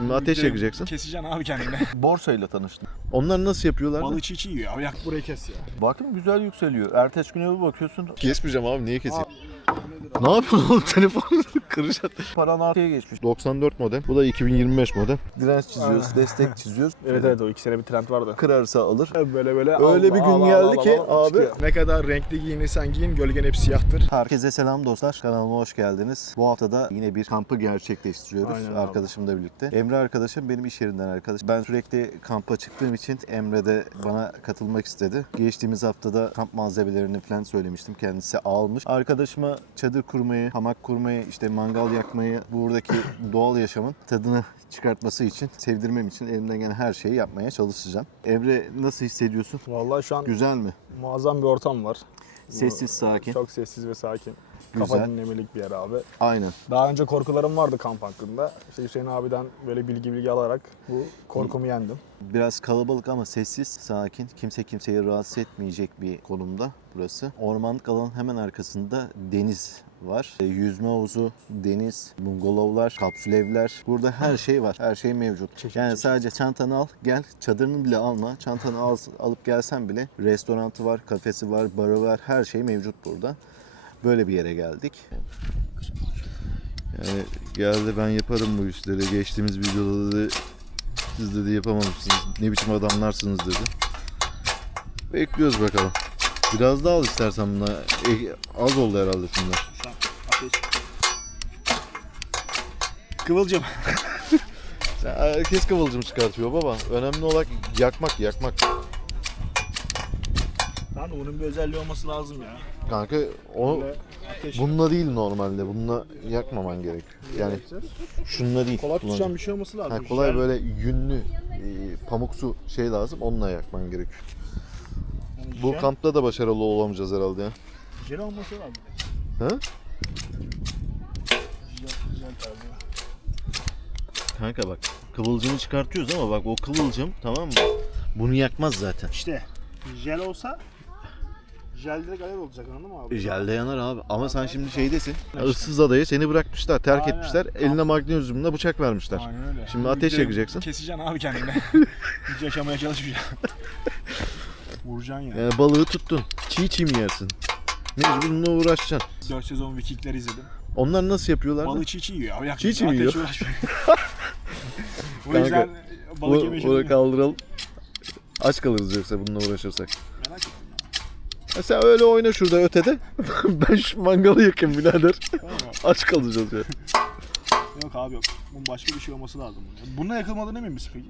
Şimdi ateş Direkt yakacaksın. Keseceksin abi kendine. Borsayla tanıştım. Onlar nasıl yapıyorlar? Balığı çiğ çiğ yiyor abi yak burayı kes ya. Baktım güzel yükseliyor. Ertesi güne bir bakıyorsun Kesmeyeceğim abi niye keseyim? Ne yapıyorsun oğlum telefonu kıracak. paran artıya geçmiş. 94 model. Bu da 2025 model. Direnç çiziyoruz, destek çiziyoruz. Evet evet o iki sene bir trend vardı. Kırarsa alır. Böyle böyle Öyle bir gün geldi ki abi- çıkıyor. Ne kadar renkli giyinirsen giyin gölgen hep siyahtır. Herkese selam dostlar. Kanalıma hoş geldiniz. Bu hafta da yine bir kampı gerçekleştiriyoruz Aynen abi. arkadaşımla birlikte. Emre arkadaşım benim iş yerinden arkadaş. Ben sürekli kampa çıktığım için Emre de bana katılmak istedi. Geçtiğimiz haftada kamp malzemelerini falan söylemiştim. Kendisi almış. Arkadaşıma çadır kurmayı, hamak kurmayı, işte mangal yakmayı, buradaki doğal yaşamın tadını çıkartması için, sevdirmem için elimden gelen her şeyi yapmaya çalışacağım. Emre nasıl hissediyorsun? Vallahi şu an Güzel mi? muazzam bir ortam var. Sessiz, sakin. Çok sessiz ve sakin. Güzel. Kafa dinlemelik bir yer abi. Aynen. Daha önce korkularım vardı kamp hakkında. İşte Hüseyin abiden böyle bilgi bilgi alarak bu korkumu yendim. Biraz kalabalık ama sessiz, sakin. Kimse kimseyi rahatsız etmeyecek bir konumda burası. Ormanlık alanın hemen arkasında deniz var. E, Yüzme havuzu, deniz, bungalovlar, kapsül evler. Burada her şey var. Her şey mevcut. Çeşit Yani çeşit. sadece çantanı al, gel. Çadırını bile alma. Çantanı al, alıp gelsen bile restoranı var, kafesi var, barı var. Her şey mevcut burada. Böyle bir yere geldik. Yani geldi ben yaparım bu işleri. Geçtiğimiz videoda dedi siz dedi yapamamışsınız. Ne biçim adamlarsınız dedi. Bekliyoruz bakalım. Biraz daha al istersen buna. E, az oldu herhalde şunlar. Kıvılcım. Herkes kıvılcım çıkartıyor baba. Önemli olan yakmak yakmak. Lan onun bir özelliği olması lazım ya. Kanka o Böyle ateş. bununla değil normalde. Bununla yakmaman gerek. Yani şununla değil. kolay tutacağım kullanacak. bir şey olması lazım. Ha, kolay Jel- böyle yünlü e, pamuksu şey lazım. Onunla yakman gerek. yani Bu jel- kampta da başarılı olamayacağız herhalde ya. Jel olması lazım. Ha? Jel, jel tarzı. Kanka bak kıvılcımı çıkartıyoruz ama bak o kıvılcım tamam mı? Bunu yakmaz zaten. İşte jel olsa jel direkt alev olacak anladın mı abi? Jelde yanar abi ama sen şimdi şeydesin. Issız adaya seni bırakmışlar, terk Aynen. etmişler. Eline magnezyumla bıçak vermişler. Aynen öyle. Şimdi ateş yakacaksın. Keseceksin abi kendine. Hiç yaşamaya çalışmayacaksın. Vuracaksın ya. Yani balığı tuttun. Çiğ çiğ mi yersin? Mecbur bununla uğraşacaksın. 4 sezon Vikingler izledim. Onlar nasıl yapıyorlar? Balığı çiğ çiğ yiyor abi. Çiğ çiğ mi yiyor? o yüzden balık yemeyi Bunu kaldıralım. Aç kalırız yoksa bununla uğraşırsak. Sen öyle oyna şurada ötede. ben şu mangalı yakayım birader. Tamam mı? Aç kalacağız ya. Yok abi yok. Bunun başka bir şey olması lazım. Bununla yakılmadan emin misin peki?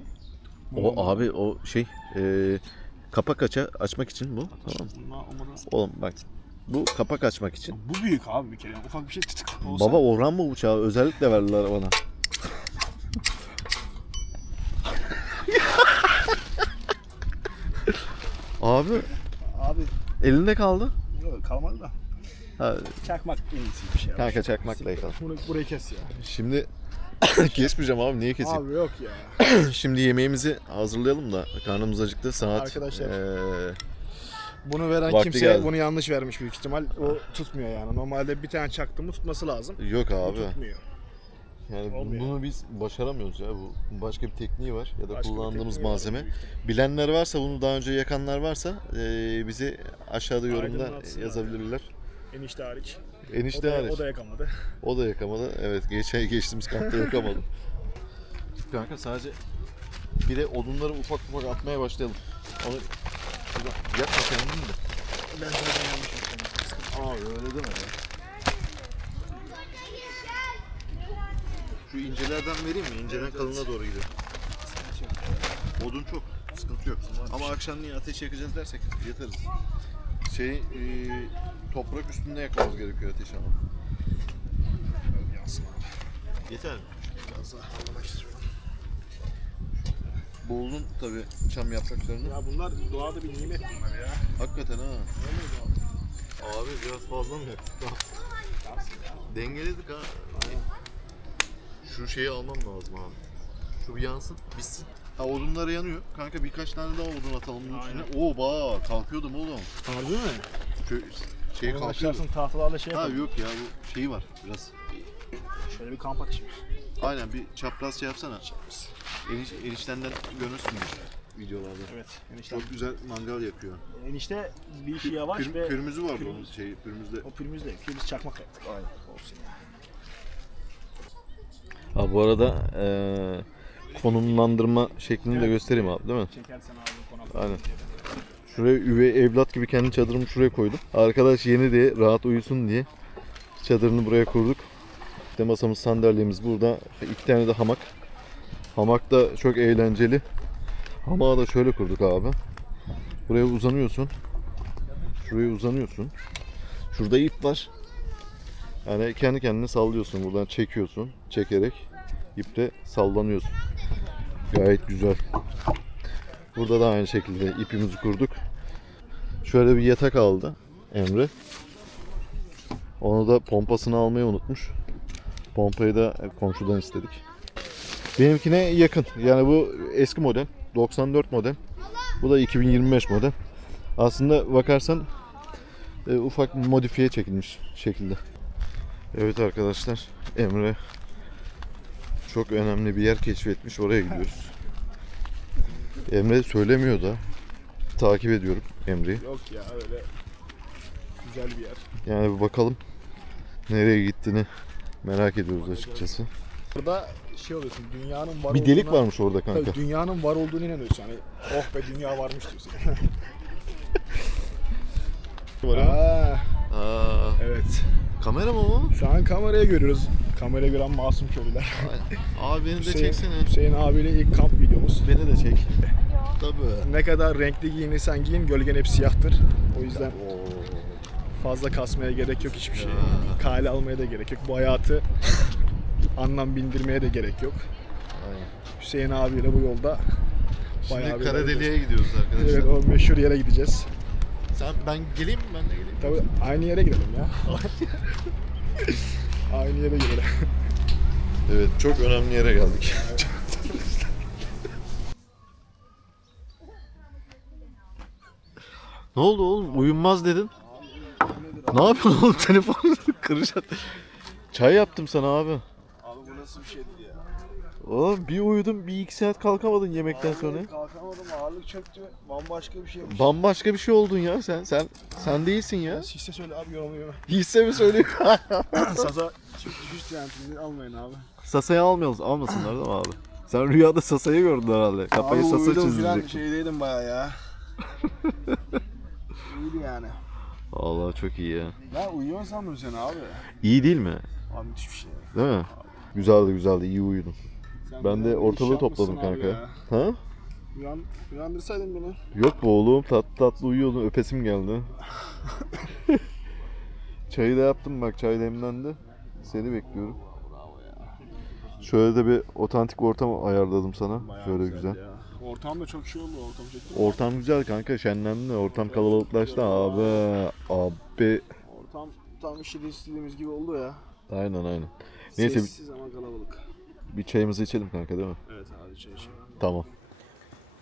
O abi o şey e, kapak aça açmak için bu. Tamam. Bununla olmadan... Oğlum bak bu kapak açmak için. Bu büyük abi bir kere. Yani ufak bir şey tık olsa. Baba Orhan mı bıçağı özellikle verdiler bana. Abi elinde kaldı. yok kalmadı da. Ha, Çakmak en iyisi bir şey. kanka çakmakla yakalım. Bunu burayı kes ya. Şimdi kesmeyeceğim abi niye keseyim? Abi yok ya. Şimdi yemeğimizi hazırlayalım da karnımız acıktı saat. Arkadaşlar. eee, Bunu veren Vakti kimse geldi. bunu yanlış vermiş büyük ihtimal. O tutmuyor yani. Normalde bir tane çaktı mı tutması lazım. yok abi. tutmuyor. Yani Olmuyor. bunu biz başaramıyoruz ya. Bu başka bir tekniği var ya da Başka bir kullandığımız tekniği var malzeme. büyük. Bilenler varsa bunu daha önce yakanlar varsa eee, bizi aşağıda yorumda Aydınlatsınlar. yazabilirler. Enişte hariç. Enişte o da, hariç. O da yakamadı. O da yakamadı. Evet geçen geçtiğimiz kampta yakamadı. Kanka sadece bir de odunları ufak ufak atmaya başlayalım. Onu şuradan yakma kendini de. Ben zaten yanlış yaptım. Aa öyle deme ya. Şu incelerden vereyim mi? İnceden kalına doğru gidiyor. Odun çok. Sıkıntı yok. Ama akşamleyin ateş yakacağız dersek yatarız. Şey e, toprak üstünde yakmamız gerekiyor ateşi ama. Yansın abi. Yeter mi? Biraz daha anlamak istiyorum. Boğuldun tabi çam yapraklarını. Ya bunlar doğada bir nimet bunlar ya. Hakikaten ha. Abi biraz fazla mı yaktık? Dengeledik ha. Şu şeyi almam lazım abi. Şu bir yansın, bitsin. Ha odunlar yanıyor. Kanka birkaç tane daha odun atalım bunun Aynen. içine. Oo ba kalkıyordum oğlum. Harbi mi? Kö şey Onu kalkıyordu. açarsın tahtalarla şey Ha yapalım. yok ya bu şeyi var biraz. Şöyle bir kamp ateşimiz. Aynen bir çapraz şey yapsana. Eniş, eniştenden görürsün videolarda. Evet. Enişten. Çok güzel mangal yakıyor. Enişte bir işi yavaş Pür, ve pürmüzü vardı pürmüz. onun şey pürmüzde. o pürmüz de biz çakmak yaptık. Aynen. Olsun ya. Ha bu arada eee konumlandırma şeklini de göstereyim abi değil mi? Çekersen abi konak. Aynen. Şuraya üvey evlat gibi kendi çadırımı şuraya koydum. Arkadaş yeni diye rahat uyusun diye çadırını buraya kurduk. İşte masamız sandalyemiz burada. İki tane de hamak. Hamak da çok eğlenceli. Hamağı da şöyle kurduk abi. Buraya uzanıyorsun. Şuraya uzanıyorsun. Şurada ip var. Yani kendi kendine sallıyorsun. Buradan çekiyorsun. Çekerek ipte sallanıyorsun. Gayet güzel. Burada da aynı şekilde ipimizi kurduk. Şöyle bir yatak aldı Emre. Onu da pompasını almayı unutmuş. Pompayı da komşudan istedik. Benimkine yakın. Yani bu eski model. 94 model. Bu da 2025 model. Aslında bakarsan e, ufak modifiye çekilmiş şekilde. Evet arkadaşlar Emre çok önemli bir yer keşfetmiş. Oraya gidiyoruz. Emre söylemiyor da. Takip ediyorum Emre'yi. Yok ya öyle güzel bir yer. Yani bir bakalım nereye gittiğini merak ediyoruz açıkçası. Burada şey oluyorsun dünyanın var Bir delik olduğuna- varmış orada kanka. Tabii dünyanın var olduğunu inanıyorsun. Hani oh be dünya varmış diyorsun. Aa, Aa, evet. Kamera mı o? Şu an kameraya görüyoruz. Kameraya gören masum köylüler. Abi beni de Hüseyin, çeksene. Hüseyin abiyle ilk kamp videomuz. Beni de çek. Tabii. Ne kadar renkli giyinirsen giyin gölgen hep siyahtır. O yüzden fazla kasmaya gerek yok hiçbir şey. Kale almaya da gerek yok. Bu hayatı anlam bindirmeye de gerek yok. Aynen. Hüseyin abiyle bu yolda bayağı Şimdi bir Karadeli'ye gidiyoruz arkadaşlar. Evet o meşhur yere gideceğiz. Sen ben geleyim mi? Ben de geleyim. Tabii aynı yere girelim ya. aynı yere girelim. Evet, çok önemli yere geldik. ne oldu oğlum? Uyunmaz dedin. Ne yapıyorsun oğlum? Telefonu kıracaksın. Çay yaptım sana abi. Abi bu nasıl bir ya? Oğlum bir uyudun, bir iki saat kalkamadın yemekten sonra. Kalkamadım ağırlık çöktü. Bambaşka bir şeymiş. Bambaşka bir şey oldun ya sen. Sen sen değilsin ya. Hisse söyle abi yorumluyor. Hisse mi söylüyor? Sasa çok düşüştü yani şimdi almayın abi. Sasa'yı almayalım, almasınlar değil mi abi? Sen rüyada Sasa'yı gördün herhalde. Kafayı Sasa çizecek. şeydeydim baya ya. İyiydi yani. Allah çok iyi ya. Ben uyuyor sandım seni abi. İyi değil mi? Abi müthiş bir şey. Değil mi? Güzeldi güzeldi iyi uyudum. Sen Ben de ortalığı topladım kanka. ya. Ha? Uyan, uyandırsaydın beni. Yok be oğlum tatlı tatlı uyuyordum öpesim geldi. Çayı da yaptım bak çay demlendi. Seni bekliyorum. Şöyle de bir otantik bir ortam ayarladım sana. Bayağı Şöyle güzeldi güzel. Ya. Ortam da çok şey oldu. Ortam çekti. Ortam güzel kanka şenlendi. Ortam kalabalıklaştı abi. Abi. Ortam tam işte istediğimiz gibi oldu ya. Aynen aynen. Neyse Sessiz ama kalabalık. Bir çayımızı içelim kanka değil mi? Evet abi çay içelim. Tamam.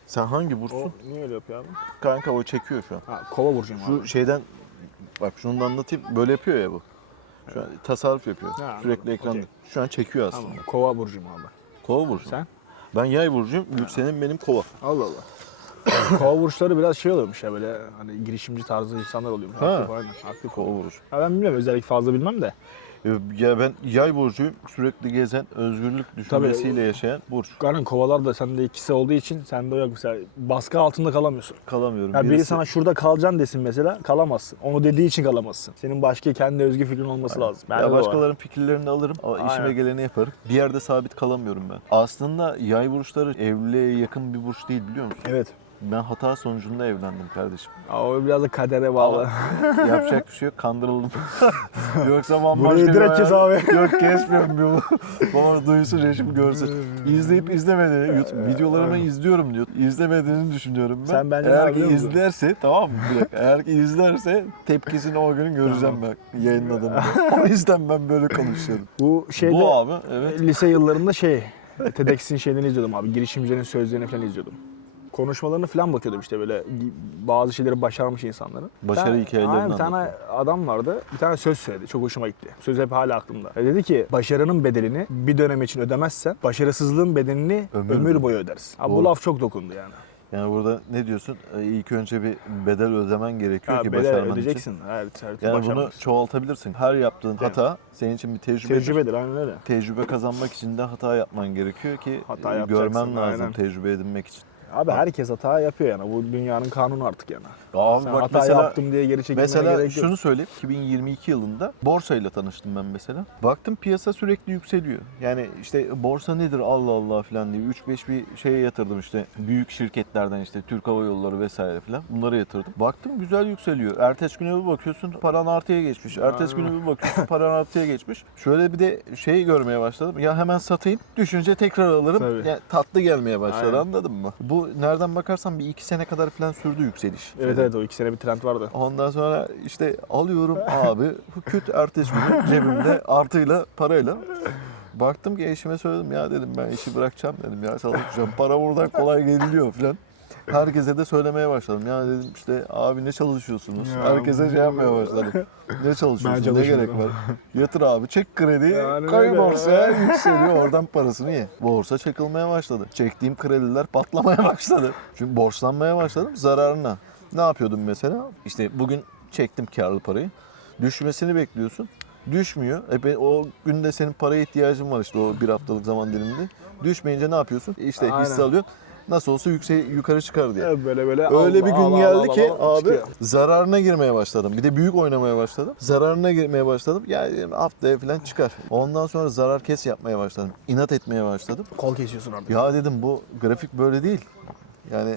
Sen hangi O bursun? niye öyle yapıyor abi? Kanka o çekiyor şu an. Ha kova vuracağım Şu şeyden bak şunu da anlatayım. Böyle yapıyor ya bu. Şu an tasarruf yapıyor. Ha, Sürekli ekranda. okey. Şu an çekiyor aslında. Tamam kova vuracağım abi. Kova burcu. Sen? Ben yay burcuyum. Yükselim benim kova. Allah Allah. kova vuruşları biraz şey oluyormuş ya böyle hani girişimci tarzı insanlar oluyormuş. Ha. Aktif aynen. Aktif Kova kova. burcu. Ha, ben bilmiyorum özellikle fazla bilmem de. Ee, Ya ben yay burcuyum. Sürekli gezen, özgürlük düşüncesiyle yaşayan burç. Karın kovalar da sende ikisi olduğu için sende yok mesela baskı altında kalamıyorsun. Kalamıyorum. Ya biri sana şurada kalacaksın desin mesela kalamazsın. Onu dediği için kalamazsın. Senin başka kendi özgü fikrin olması lazım. Bende de ya başkalarının fikirlerini alırım ama işime Aynen. geleni yaparım. Bir yerde sabit kalamıyorum ben. Aslında yay burçları evliliğe yakın bir burç değil biliyor musun? Evet. Ben hata sonucunda evlendim kardeşim. O biraz da kadere bağlı. Yapacak bir şey yok kandırıldım. Yoksa bambaşka Burayı bir direkt kes abi. Yok kesmiyorum yolu. Bana duysun reşim görsün. İzleyip izlemediğini, YouTube videolarımı izliyorum diyor. İzlemediğini düşünüyorum ben. Sen bence Eğer ki yapıyor musun? izlerse tamam mı? Bir. Eğer ki izlerse tepkisini o gün göreceğim ben yayınladığımda. o yüzden ben böyle konuşuyorum. Bu şeyde Bu abi evet. lise yıllarında şey TEDx'in şeylerini izliyordum abi. Girişimcilerin sözlerini falan izliyordum. Konuşmalarını falan bakıyordum işte böyle bazı şeyleri başarmış insanların. Başarı tane- hikayelerini Aynen, Bir tane adam vardı. Bir tane söz söyledi. Çok hoşuma gitti. Söz hep hala aklımda. E dedi ki başarının bedelini bir dönem için ödemezsen başarısızlığın bedelini Ömür ömür, boyu. ödersin. Ha, bu laf çok dokundu yani. Yani burada ne diyorsun? Ee, İlk önce bir bedel ödemen gerekiyor Ha, ki bedel başarman için. ödeyeceksin. Evet, evet, Yani bunu için. çoğaltabilirsin. Her yaptığın hata senin için bir tecrübe. Tecrübedir aynen öyle. Tecrübe kazanmak için de hata yapman gerekiyor ki Hata e, görmen lazım aynen. tecrübe edinmek için. Abi herkes hata yapıyor yani. Bu dünyanın kanunu artık yani. Abi Sen bak hata mesela yaptım diye geri çekilmeye Mesela gerek yok. şunu söyleyeyim. 2022 yılında borsayla tanıştım ben mesela. Baktım piyasa sürekli yükseliyor. Yani işte borsa nedir Allah Allah falan diye 3-5 bir şeye yatırdım işte. Büyük şirketlerden işte Türk Hava Yolları vesaire falan. Bunlara yatırdım. Baktım güzel yükseliyor. Ertesi güne bir bakıyorsun paran artıya geçmiş. Ertesi güne bir bakıyorsun paran artıya geçmiş. Şöyle bir de şey görmeye başladım. Ya hemen satayım. Düşünce tekrar alırım. Tabii. Yani tatlı gelmeye başladı Aynen. anladın mı? Bu nereden bakarsan bir iki sene kadar falan sürdü yükseliş. Evet evet o iki sene bir trend vardı. Ondan sonra işte alıyorum abi bu küt ertesi günü cebimde artıyla parayla. Baktım ki eşime söyledim ya dedim ben işi bırakacağım dedim ya çalışacağım. Para buradan kolay geliliyor falan. Herkese de söylemeye başladım. Ya dedim işte abi ne çalışıyorsunuz? Ya Herkese şey yapmaya başladım. Ne çalışıyorsun? Ne gerek var? Yatır abi çek krediyi Yani koy borsaya yükseliyor oradan parasını ye. Borsa çakılmaya başladı. Çektiğim krediler patlamaya başladı. Çünkü borçlanmaya başladım zararına. Ne yapıyordum mesela? İşte bugün çektim karlı parayı. Düşmesini bekliyorsun. Düşmüyor. E ben- o günde senin paraya ihtiyacın var işte o bir haftalık zaman diliminde. Düşmeyince ne yapıyorsun? İşte hisse Aynen. alıyorsun. Nasıl olsa yüksek yukarı çıkar diye. Evet, Böyle böyle Öyle bir al, gün al, al, geldi al, ki al, al, abi çıkıyor. zararına girmeye başladım. Bir de büyük oynamaya başladım. Zararına girmeye başladım. Ya dedim, haftaya falan çıkar. Ondan sonra zarar kes yapmaya başladım. İnat etmeye başladım. Kol kesiyorsun artık. Ya dedim bu grafik böyle değil. Yani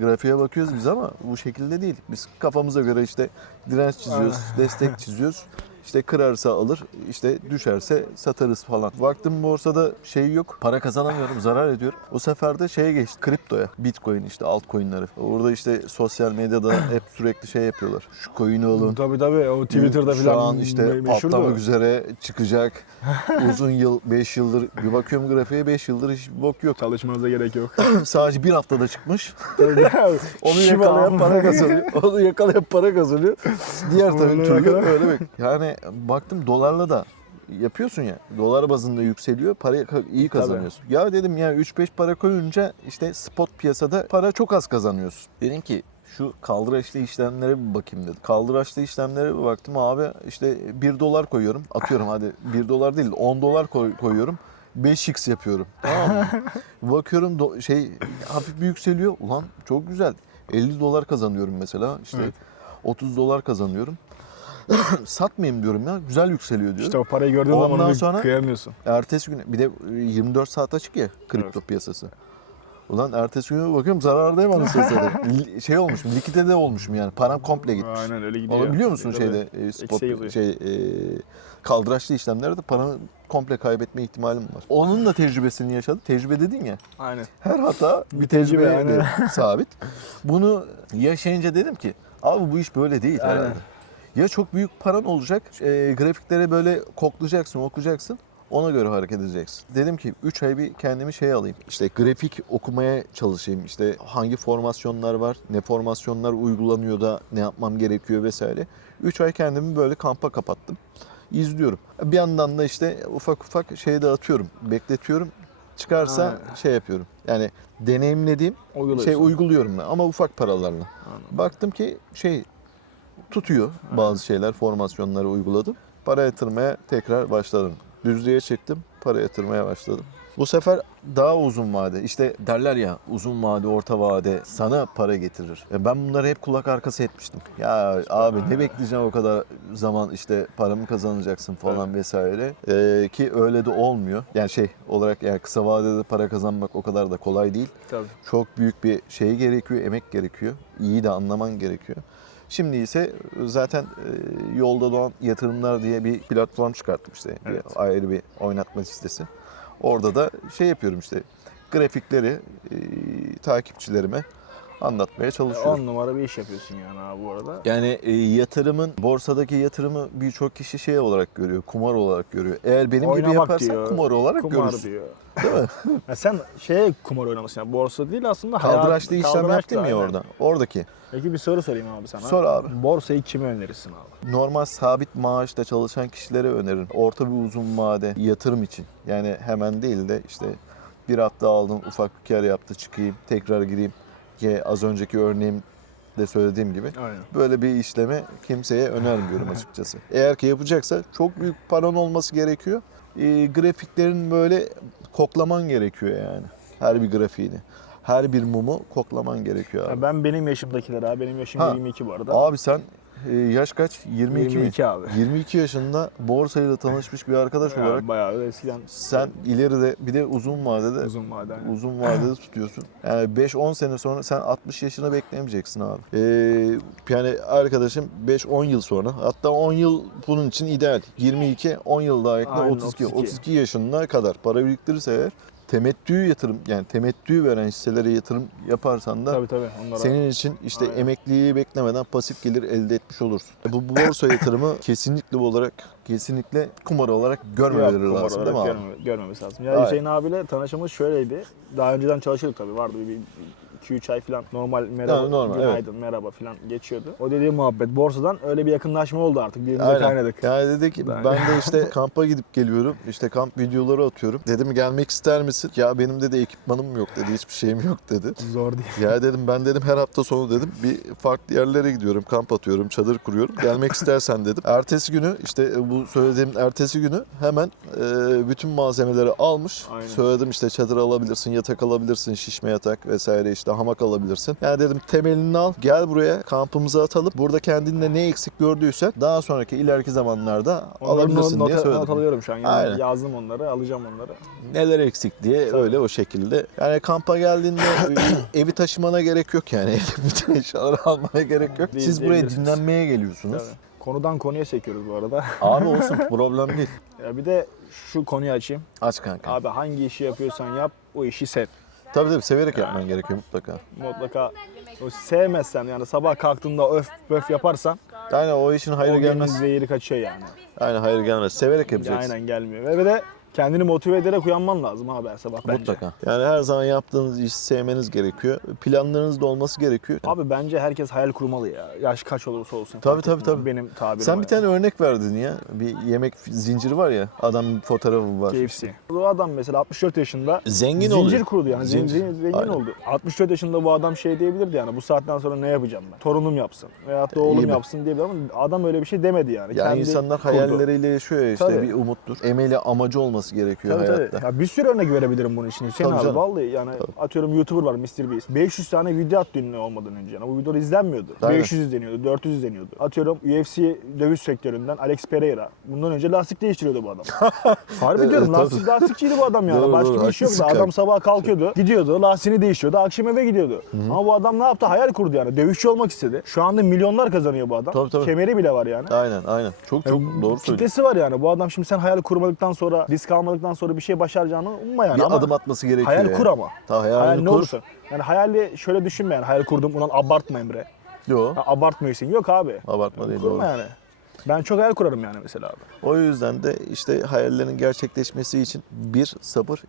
grafiğe bakıyoruz biz ama bu şekilde değil. Biz kafamıza göre işte direnç çiziyoruz, destek çiziyoruz. İşte kırarsa alır, işte düşerse satarız falan. Baktım borsada şey yok, para kazanamıyorum, zarar ediyorum. O sefer de şeye geçti, kriptoya. Bitcoin işte altcoin'leri. Orada işte sosyal medyada hep sürekli şey yapıyorlar. Şu coin'i alın, Tabii tabii o Twitter'da şu falan an işte me- meşhurdu. patlamak üzere çıkacak. Uzun yıl, 5 yıldır bir bakıyorum grafiğe 5 yıldır hiç bok yok. Çalışmanıza gerek yok. Sadece bir haftada çıkmış. Onu Şiva. yakalayan para kazanıyor. Onu yakalayan para kazanıyor. Diğer tabii türlü yakalayan- öyle bak. Yani baktım dolarla da yapıyorsun ya. Dolar bazında yükseliyor. Parayı ka- iyi kazanıyorsun. Ya dedim ya 3-5 para koyunca işte spot piyasada para çok az kazanıyorsun. Dedim ki şu kaldıraçlı işlemlere bir bakayım dedim. Kaldıraçlı işlemlere bir baktım abi işte 1 dolar koyuyorum. Atıyorum hadi 1 dolar değil 10 dolar koy- koyuyorum. 5x yapıyorum. Tamam mı? Bakıyorum do- şey hafif bir yükseliyor. Ulan çok güzel. 50 dolar kazanıyorum mesela. İşte Evet. 30 dolar kazanıyorum. Satmayayım diyorum ya. Güzel yükseliyor diyorum. İşte o parayı gördüğün zaman Ondan onu sonra- kıyamıyorsun. Ertesi gün bir de 24 saat açık ya kripto piyasası. Ulan ertesi güne bakıyorum zarardayım anasını satayım. Li- şey olmuşum, likidede olmuşum yani. Param komple gitmiş. Aynen öyle gidiyor. Onu biliyor musun Tabii. şeyde e, spot Eksiğe yazıyor. şey e, kaldıraçlı işlemlerde paranı komple kaybetme ihtimalim var. Onun da tecrübesini yaşadım. Tecrübe dedin ya. Aynen. Her hata bir, Bir tecrübe, tecrübeye de aynen. sabit. Bunu yaşayınca dedim ki abi bu iş böyle değil Aynen. herhalde. Ya çok büyük paran olacak, e, grafiklere böyle koklayacaksın, okuyacaksın. Ona göre hareket edeceksin. Dedim ki 3 ay bir kendimi şey alayım. İşte grafik okumaya çalışayım. İşte hangi formasyonlar var, ne formasyonlar uygulanıyor da ne yapmam gerekiyor vesaire. 3 ay kendimi böyle kampa kapattım. İzliyorum. Bir yandan da işte ufak ufak şey de atıyorum, bekletiyorum. Çıkarsa Aynen. şey yapıyorum. Yani deneyimlediğim şey uyguluyorum ben ama ufak paralarla. Anladım. Baktım ki şey tutuyor bazı şeyler, formasyonları uyguladım. Para yatırmaya tekrar başladım. Düzlüğe çıktım, para yatırmaya başladım. Bu sefer daha uzun vade. İşte derler ya uzun vade, orta vade sana para getirir. E ben bunları hep kulak arkası etmiştim. Ya abi ne bekleyeceğim o kadar zaman işte paramı kazanacaksın falan vesaire. E, ki öyle de olmuyor. Yani şey olarak yani kısa vadede para kazanmak o kadar da kolay değil Tabii. çok büyük bir şey gerekiyor, emek gerekiyor. İyi de anlaman gerekiyor. Şimdi ise zaten e, yolda doğan yatırımlar diye bir platform çıkarttım işte. Bir Evet. ayrı bir oynatma sitesi. Orada da şey yapıyorum işte grafikleri e, takipçilerime anlatmaya çalışıyorum. 10 numara bir iş yapıyorsun yani abi bu arada. Yani e, yatırımın, borsadaki yatırımı birçok kişi şey olarak görüyor, kumar olarak görüyor. Eğer benim gibi Oynamak yaparsan diyor, kumar olarak Kumar görürsün. diyor. Değil mi? Ya sen şeye kumar oynamışsın yani borsa değil aslında hayat- Kaldıraçlı işlem kaldıraçlı, yaptın ya aynen. orada. Oradaki. Peki bir soru sorayım abi sana. Sor abi. Borsayı kime önerirsin abi? Normal sabit maaşla çalışan kişilere öneririm. Orta bir uzun vade yatırım için. Yani hemen değil de işte bir hafta aldın ufak bir kar yaptı çıkayım tekrar gireyim. Ki az önceki örneğimde söylediğim gibi. Aynen. Böyle bir işlemi kimseye önermiyorum açıkçası. Eğer ki yapacaksa çok büyük paran olması gerekiyor. Ee, grafiklerin böyle koklaman gerekiyor yani. Her bir grafiğini. Her bir mumu koklaman gerekiyor abi. Ya ben benim yaşımdakiler abi. Benim yaşım Ha. 22 bu arada. Abi sen e, yaş kaç? 22, 22 mi? abi. 22 yaşında borsayla tanışmış bir arkadaş Ya olarak bayağı da eskiden sen ileride bir de uzun vadede uzun vade. aynen. uzun vadede tutuyorsun. Yani 5-10 sene sonra sen 60 yaşına beklemeyeceksin abi. Ee, yani arkadaşım 5-10 yıl sonra hatta 10 yıl bunun için ideal. 22 10 yıl daha ekle Aynen, 32. 32. 32 yaşına kadar para biriktirirse eğer temettü yatırım yani temettü veren hisselere yatırım yaparsan da Tabii tabii. Onlara. senin için işte Aynen. emekliyi beklemeden pasif gelir elde etmiş olursun. Bu bu borsa yatırımı kesinlikle olarak kesinlikle kumar olarak görmemeleri Yok, kumar lazım değil mi olarak abi? görmeme- görmemesi lazım. Ya Aynen. Hüseyin abiyle tanışmamız şöyleydi. Daha önceden çalışıyorduk tabii. Vardı bir, 2-3 ay falan normal merhaba, Yani normal, günaydın, merhaba falan geçiyordu. O dediği muhabbet borsadan öyle bir yakınlaşma oldu artık. Birbirimize Aynen. kaynadık. Yani dedi ki Ben- ben de işte kampa gidip geliyorum. İşte kamp videoları atıyorum. Dedim gelmek ister misin? Ya benim dedi ekipmanım yok dedi. Hiçbir şeyim yok dedi. Zor değil. Ya dedim ben dedim her hafta sonu dedim bir farklı yerlere gidiyorum. Kamp atıyorum, çadır kuruyorum. Gelmek istersen dedim. Ertesi günü işte bu söylediğim ertesi günü hemen e, bütün malzemeleri almış. Aynen. Söyledim işte çadır alabilirsin, yatak alabilirsin, şişme yatak vesaire işte hamak alabilirsin. Yani dedim temelini al, gel buraya kampımıza atalım. Burada kendinde ne eksik gördüysen daha sonraki ileriki zamanlarda Onları alabilirsin not, diye not, söyledim. alıyorum şu an. Yani Aynen. yazdım onları, alacağım onları. Neler eksik diye Tabii. öyle o şekilde. Yani kampa geldiğinde e, evi taşımana gerek yok yani. Bütün eşyaları almana gerek yok. Değil, Siz buraya dinlenmeye geliyorsunuz. Tabii. Konudan konuya sekiyoruz bu arada. Abi olsun problem değil. ya bir de şu konuyu açayım. Aç kanka. Abi hangi işi yapıyorsan yap, o işi sev. Tabii tabii severek yapman gerekiyor mutlaka. Mutlaka o sevmezsen yani sabah kalktığında öf öf yaparsan Yani o işin o hayır günün gelmez. zehiri kaçıyor yani. Aynen hayır gelmez. Severek yapacaksın. Aynen gelmiyor. Ve bir de kendini motive ederek uyanman lazım abi her sabah bence. Mutlaka. Yani her zaman yaptığınız işi sevmeniz gerekiyor. Planlarınız da olması gerekiyor. Abi bence herkes hayal kurmalı ya. Yaş kaç olursa olsun. Tabii, fark tabii, tabii. Benim tabirim Sen o bir tane örnek verdin ya. Bir yemek zinciri var ya. Adamın fotoğrafı var. KFC. Bu adam mesela 64 yaşında Zengin zincir oluyor. kurdu yani. Zincir. Zincir, zengin Aynen. oldu. 64 yaşında bu adam şey diyebilirdi yani bu saatten sonra ne yapacağım ben? Torunum yapsın veyahut da İyi oğlum mi? yapsın diyebilir ama adam öyle bir şey demedi yani. Yani Kendi insanlar kurdu. hayalleriyle yaşıyor ya işte Tabii. bir umuttur. Emeli amacı olması gerekiyor Tabii hayatta. tabii. Ya bir sürü örnek verebilirim bunun için. Hüseyin Tabii abi canım. vallahi yani atıyorum YouTuber var Mr. Beast. 500 tane video attı ünlü olmadan önce. Yani bu videolar izlenmiyordu. Aynen. 500 izleniyordu, 400 izleniyordu. Atıyorum UFC dövüş sektöründen Alex Pereira. Bundan önce lastik değiştiriyordu bu adam. Harbi Evet, diyorum tabii. lastik, lastikçiydi bu adam yani. Doğru, Başka doğru, bir iş yoktu. Adam sabah kalkıyordu, gidiyordu, lastiğini değiştiriyordu, akşam eve gidiyordu. Ama bu adam ne yaptı? Hayal kurdu yani. Dövüşçü olmak istedi. Şu anda milyonlar kazanıyor bu adam. Tabii, tabii. Kemeri bile var yani. Aynen aynen. Çok çok doğru söylüyorsun. Kitlesi var yani. Bu adam şimdi sen hayal kurmadıktan sonra, risk almadıktan sonra bir şey başaracağını umma yani. Bir Ama adım atması gerekiyor. hayal yani. kur ama. Ta Hayal ne kur. olursa. Yani hayali şöyle düşünme yani. Hayal kurdum ulan abartma Emre. Yok. Abartmıyorsun. Yok abi. Abartma değil doğru. Kurma yani. Ben çok hayal kurarım yani mesela abi. O yüzden de işte hayallerin gerçekleşmesi için bir sabır,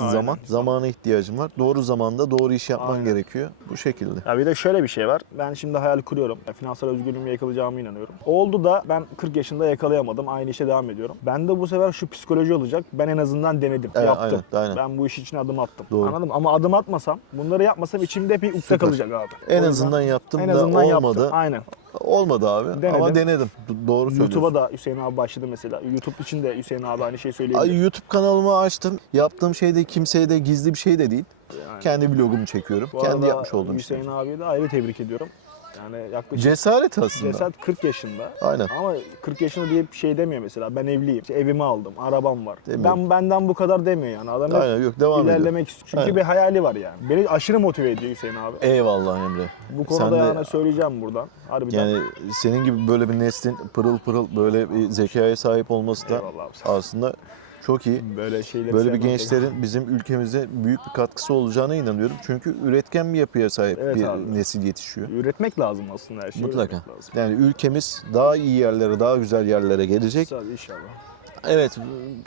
Aynen. zaman. Zamana ihtiyacım var. Doğru zamanda doğru iş yapman Aynen. gerekiyor. Bu şekilde. Ya bir de şöyle bir şey var. Ben şimdi hayal kuruyorum. Ya finansal özgürlüğümü yakalayacağıma inanıyorum. Oldu da ben 40 yaşında yakalayamadım. Aynı işe devam ediyorum. Ben de bu sefer şu psikoloji olacak. Ben en azından denedim. Evet, yaptım. aynen, aynen. Ben bu iş için adım attım. Doğru. Anladın mı? Ama adım atmasam, bunları yapmasam içimde hep bir ukde kalacak abi. En azından yaptım en da azından olmadı. yaptım. Aynen. Olmadı abi Denedim. ama denedim. Doğru söylüyorsun. YouTube'a da Hüseyin abi başladı mesela. YouTube için de Hüseyin abi aynı şeyi söyleyebilir. Ay, YouTube kanalımı açtım. Yaptığım şey de kimseye de gizli bir şey de değil. Yani. Kendi vlogumu çekiyorum. Bu Kendi arada yapmış olduğum Hüseyin şey. abiyi de ayrı tebrik ediyorum. Yani yaklaşık Cesaret aslında. Cesaret 40 yaşında. Aynen. Ama 40 yaşında diye bir şey demiyor mesela. Ben evliyim. İşte evimi aldım. Arabam var. Demiyor. Ben benden bu kadar demiyor yani. Adam hep Aynen yok devam ediyor. ilerlemek istiyor. Çünkü Aynen. bir hayali var yani. Beni aşırı motive ediyor Hüseyin abi. Eyvallah Emre. Bu Sen konuda de- yani söyleyeceğim buradan. Harbiden. Yani senin gibi böyle bir neslin pırıl pırıl böyle bir zekaya sahip olması da Eyvallah abi. sağ ol. aslında Çok iyi. Böyle şeyleri Böyle bir gençlerin bizim ülkemize büyük bir katkısı olacağına inanıyorum. Çünkü üretken bir yapıya sahip Evet bir abi. nesil yetişiyor. Üretmek lazım aslında her şeyi. Mutlaka. üretmek lazım. Yani ülkemiz daha iyi yerlere, daha güzel yerlere gelecek. Güzel inşallah. Evet,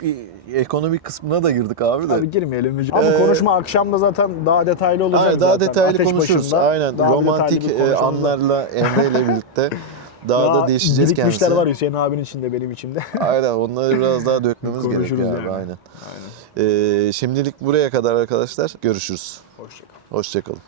bir ekonomik kısmına da girdik abi de. Abi girmeyelim. Ama Ee, konuşma akşamda zaten daha detaylı olacak Aynen, daha zaten. detaylı Ateş konuşuruz. başında Aynen. daha bir Romantik bir e, konuşmamız var. anlarla Emre ile birlikte daha, da değişeceğiz birikmişler kendisine. var Hüseyin abinin içinde benim içimde. Aynen onları biraz daha dökmemiz gerekiyor abi. yani. Aynen. Aynen. Ee, şimdilik buraya kadar arkadaşlar. Görüşürüz. Hoşçakal. Hoşçakalın.